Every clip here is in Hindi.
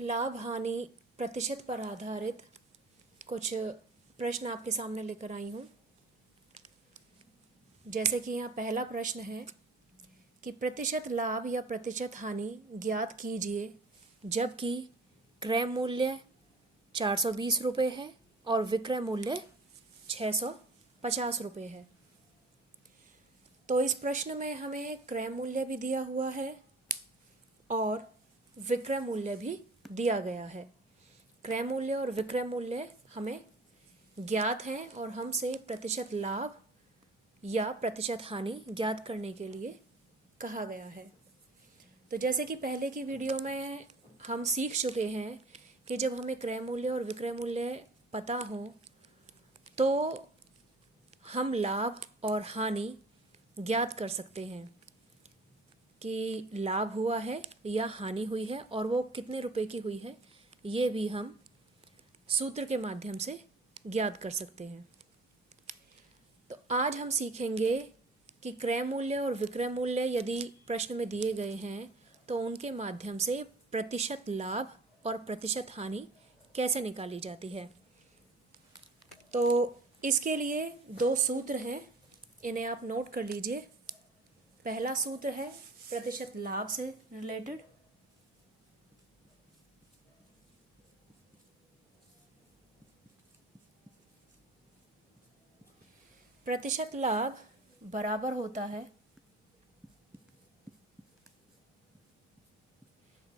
लाभ हानि प्रतिशत पर आधारित कुछ प्रश्न आपके सामने लेकर आई हूँ। जैसे कि यहाँ पहला प्रश्न है कि प्रतिशत लाभ या प्रतिशत हानि ज्ञात कीजिए जबकि क्रय मूल्य 420 रुपये है और विक्रय मूल्य 650 रुपये है। तो इस प्रश्न में हमें क्रय मूल्य भी दिया हुआ है और विक्रय मूल्य भी दिया गया है। क्रय मूल्य और विक्रय मूल्य हमें ज्ञात हैं और हमसे प्रतिशत लाभ या प्रतिशत हानि ज्ञात करने के लिए कहा गया है। तो जैसे कि पहले की वीडियो में हम सीख चुके हैं कि जब हमें क्रय मूल्य और विक्रय मूल्य पता हो तो हम लाभ और हानि ज्ञात कर सकते हैं कि लाभ हुआ है या हानि हुई है और वो कितने रुपए की हुई है, ये भी हम सूत्र के माध्यम से ज्ञात कर सकते हैं। तो आज हम सीखेंगे कि क्रय मूल्य और विक्रय मूल्य यदि प्रश्न में दिए गए हैं तो उनके माध्यम से प्रतिशत लाभ और प्रतिशत हानि कैसे निकाली जाती है। तो इसके लिए दो सूत्र हैं, इन्हें आप नोट कर लीजिए। पहला सूत्र है प्रतिशत लाभ से रिलेटेड, प्रतिशत लाभ बराबर होता है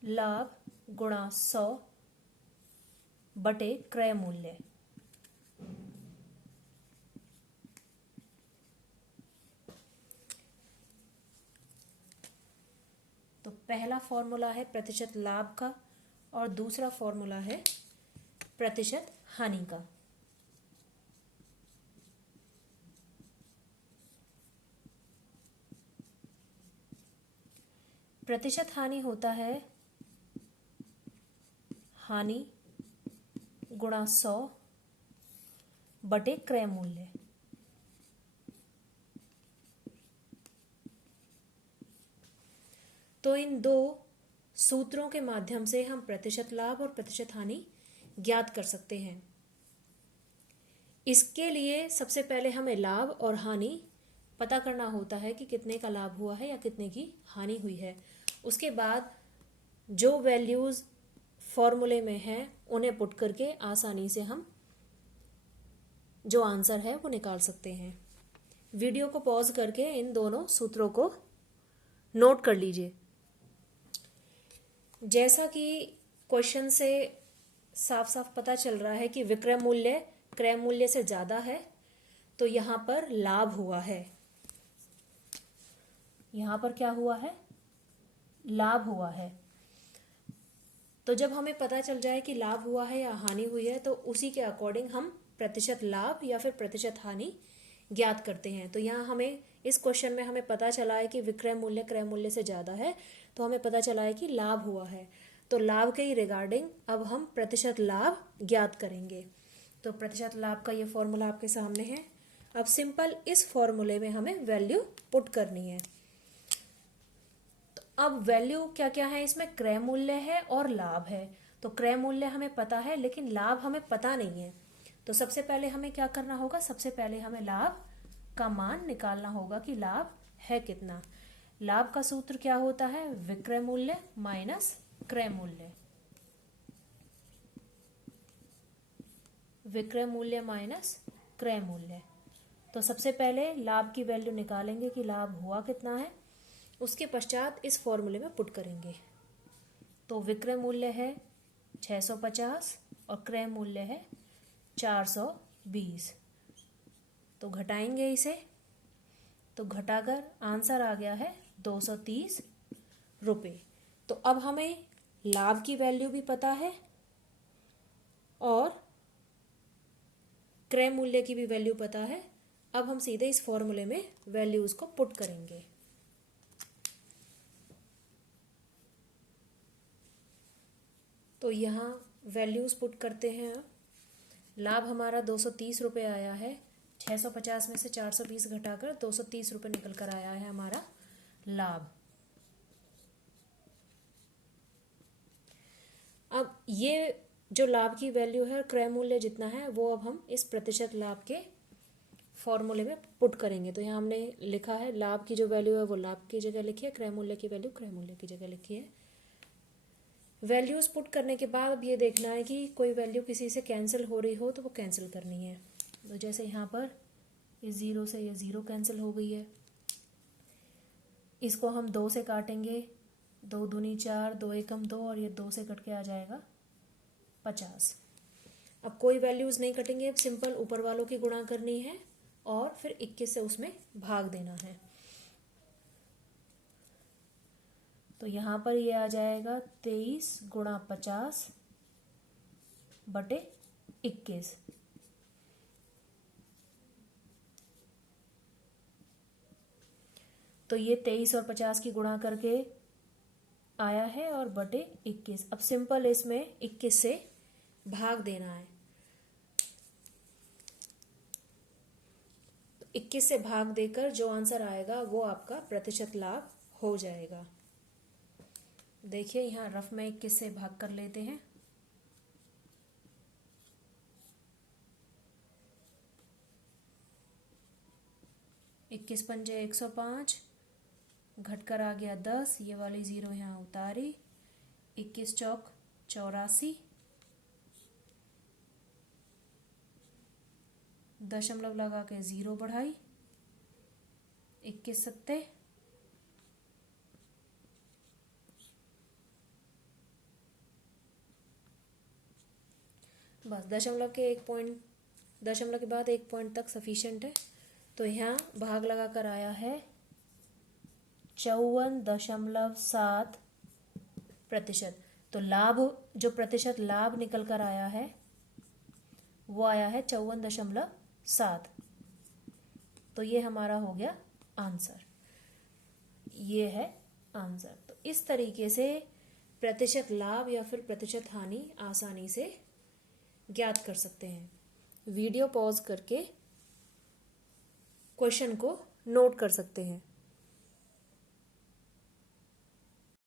लाभ गुणा 100 बटे क्रय मूल्य। तो पहला फॉर्मूला है प्रतिशत लाभ का और दूसरा फॉर्मूला है प्रतिशत हानि का। प्रतिशत हानि होता है हानि गुणा 100 बटे क्रय मूल्य। तो इन दो सूत्रों के माध्यम से हम प्रतिशत लाभ और प्रतिशत हानि ज्ञात कर सकते हैं। इसके लिए सबसे पहले हमें लाभ और हानि पता करना होता है कि कितने का लाभ हुआ है या कितने की हानि हुई है। उसके बाद जो वैल्यूज फॉर्मूले में हैं उन्हें पुट करके आसानी से हम जो आंसर है वो निकाल सकते हैं। वीडियो को पॉज करके इन दोनों सूत्रों को नोट कर लीजिए। जैसा कि क्वेश्चन से साफ साफ पता चल रहा है कि विक्रय मूल्य क्रय मूल्य से ज्यादा है, तो यहां पर लाभ हुआ है। यहां पर क्या हुआ है? लाभ हुआ है। तो जब हमें पता चल जाए कि लाभ हुआ है या हानि हुई है तो उसी के अकॉर्डिंग हम प्रतिशत लाभ या फिर प्रतिशत हानि ज्ञात करते हैं। तो यहाँ हमें इस क्वेश्चन में हमें पता चला है कि विक्रय मूल्य क्रय मूल्य से ज्यादा है, तो हमें पता चला है कि लाभ हुआ है। तो लाभ के ही रिगार्डिंग अब हम प्रतिशत लाभ ज्ञात करेंगे। तो प्रतिशत लाभ का ये फॉर्मूला आपके सामने है। अब सिंपल इस फॉर्मूले में हमें वैल्यू पुट करनी है। तो अब वैल्यू क्या क्या है इसमें? क्रय मूल्य है और लाभ है। तो क्रय मूल्य हमें पता है लेकिन लाभ हमें पता नहीं है। तो सबसे पहले हमें क्या करना होगा? सबसे पहले हमें लाभ का मान निकालना होगा कि लाभ है कितना। लाभ का सूत्र क्या होता है? विक्रय मूल्य माइनस क्रय मूल्य। विक्रय मूल्य माइनस क्रय मूल्य। तो सबसे पहले लाभ की वैल्यू निकालेंगे कि लाभ हुआ कितना है, उसके पश्चात इस फॉर्मूले में पुट करेंगे। तो विक्रय मूल्य है 650 और क्रय मूल्य है 420। तो घटाएंगे इसे, तो घटाकर आंसर आ गया है 230 रुपये। तो अब हमें लाभ की वैल्यू भी पता है और क्रय मूल्य की भी वैल्यू पता है। अब हम सीधे इस फॉर्मूले में वैल्यूज को पुट करेंगे। तो यहाँ वैल्यूज पुट करते हैं। लाभ हमारा 230 रुपये आया है। 650 में से 420 घटाकर 230 रुपये निकल कर आया है हमारा लाभ। अब ये जो लाभ की वैल्यू है और क्रय मूल्य जितना है वो अब हम इस प्रतिशत लाभ के फॉर्मूले में पुट करेंगे। तो यहाँ हमने लिखा है लाभ की जो वैल्यू है वो लाभ की जगह लिखी है, क्रय मूल्य की वैल्यू क्रय मूल्य की जगह लिखी है। वैल्यूज पुट करने के बाद अब ये देखना है कि कोई वैल्यू किसी से कैंसिल हो रही हो तो वो कैंसिल करनी है। तो जैसे यहाँ पर इस 0 से ये 0 कैंसिल हो गई है, इसको हम 2 से काटेंगे, 2 दूनी 4, 2 एकम 2 और ये 2 से कट के आ जाएगा 50। अब कोई वैल्यूज नहीं कटेंगे, अब सिंपल ऊपर वालों की गुणा करनी है और फिर 21 से उसमें भाग देना है। तो यहाँ पर ये आ जाएगा 23 गुणा 50 बटे 21। तो ये 23 और 50 की गुणा करके आया है और बटे 21। अब सिंपल इसमें 21 से भाग देना है। 21 से भाग देकर जो आंसर आएगा वो आपका प्रतिशत लाभ हो जाएगा। देखिए यहाँ रफ में 21 से भाग कर लेते हैं। इक्कीस पंजे 105, घटकर आ गया 10, ये वाली 0 यहाँ उतारी, 21 चौक 84, दशमलव लगा के 0 बढ़ाई, 21 सत्ते, बस दशमलव के बाद 1 पॉइंट तक सफिशिएंट है। तो यहाँ भाग लगा कर आया है 54.7%। तो लाभ जो प्रतिशत लाभ निकल कर आया है वो आया है 54.7। तो ये हमारा हो गया आंसर, ये है आंसर। तो इस तरीके से प्रतिशत लाभ या फिर प्रतिशत हानि आसानी से ज्ञात कर सकते हैं। वीडियो पॉज करके क्वेश्चन को नोट कर सकते हैं।